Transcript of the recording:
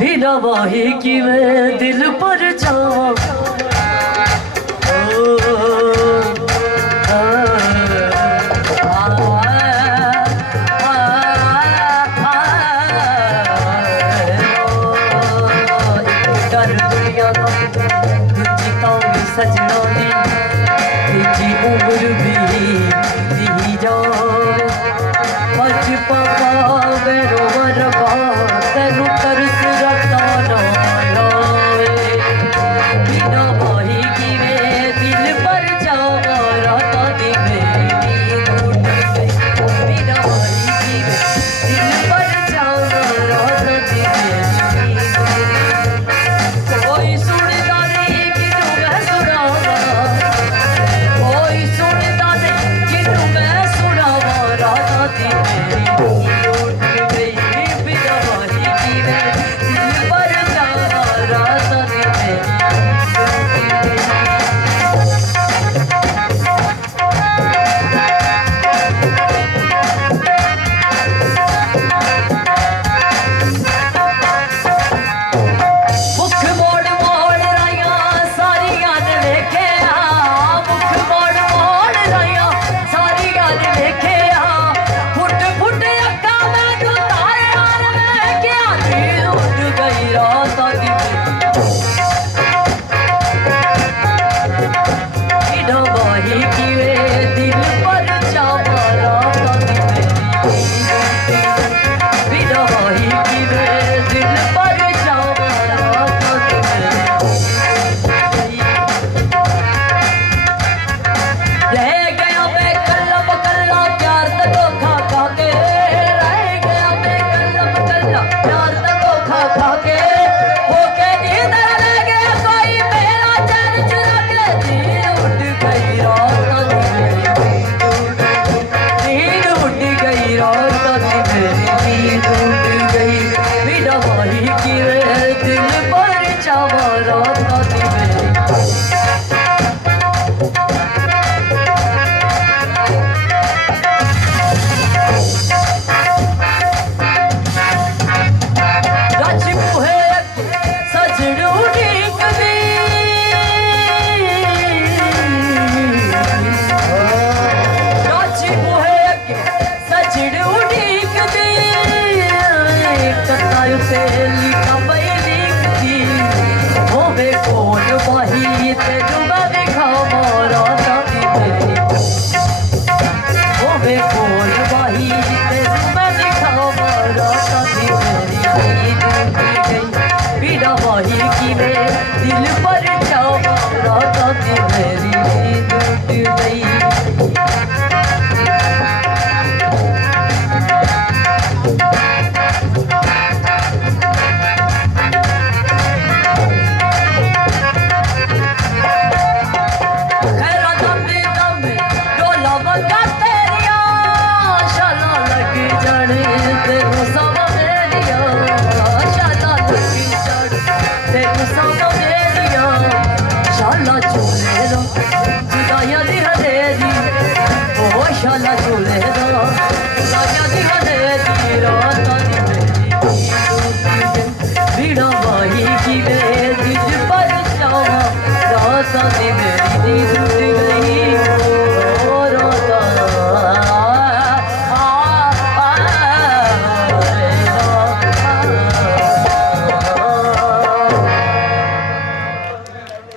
बिना वही की मैं दिल पर जाऊं। सजना दी तेरी उम्र भी दी जाओ अज पापा मेरो मरबा तेनू तरस रखता ना बिना वही की वे दिल पर जाओ राता दी मेरी उठ गई बिना वही की वे दिल पर जाओ राता दी मेरी कोई सुनता नहीं कि तू मैं सुनावा कोई सुनता नहीं कि तू मैं सुनावा राता दी मेरी उठ गई बिना वही की वे दिल पर जाओ राता दी मुख मोड़ मोड़ राया सारियां ने वेख्या मुख मोड़ मोड़ राया सारियां ने वेख्या फुट फुट अक्का मैनू तारे मार मैं क्या दिल उठ गई रात दी बिना वही की वे दिल पर जावा रात दी बिना वही की वे दिल पर जावा रात रह गया मैं कल्लम कल्ला प्यार दा धोखा खा के रह गया मैं कल्लम कल्ला प्यार दा धोखा खा के होके नींद ले गया कोई मेरा चैन चुरा के दिल उठ गई रात दी नींद उठ गई रात दी नींद उठ गई बिना वही की वे दिल पर जावा रात दी राजी मुहे सजनू नीक दी राजी मुहे सजनू नीक दी कत्ता उते लिखा पई नीक दी होवे कोल वाही तेनू मैं दिखावा राता दी मेरी होवे कोल वाही तेनू मैं दिखावा राता दी मेरी नींद उठ गई बिना वही की वे दिल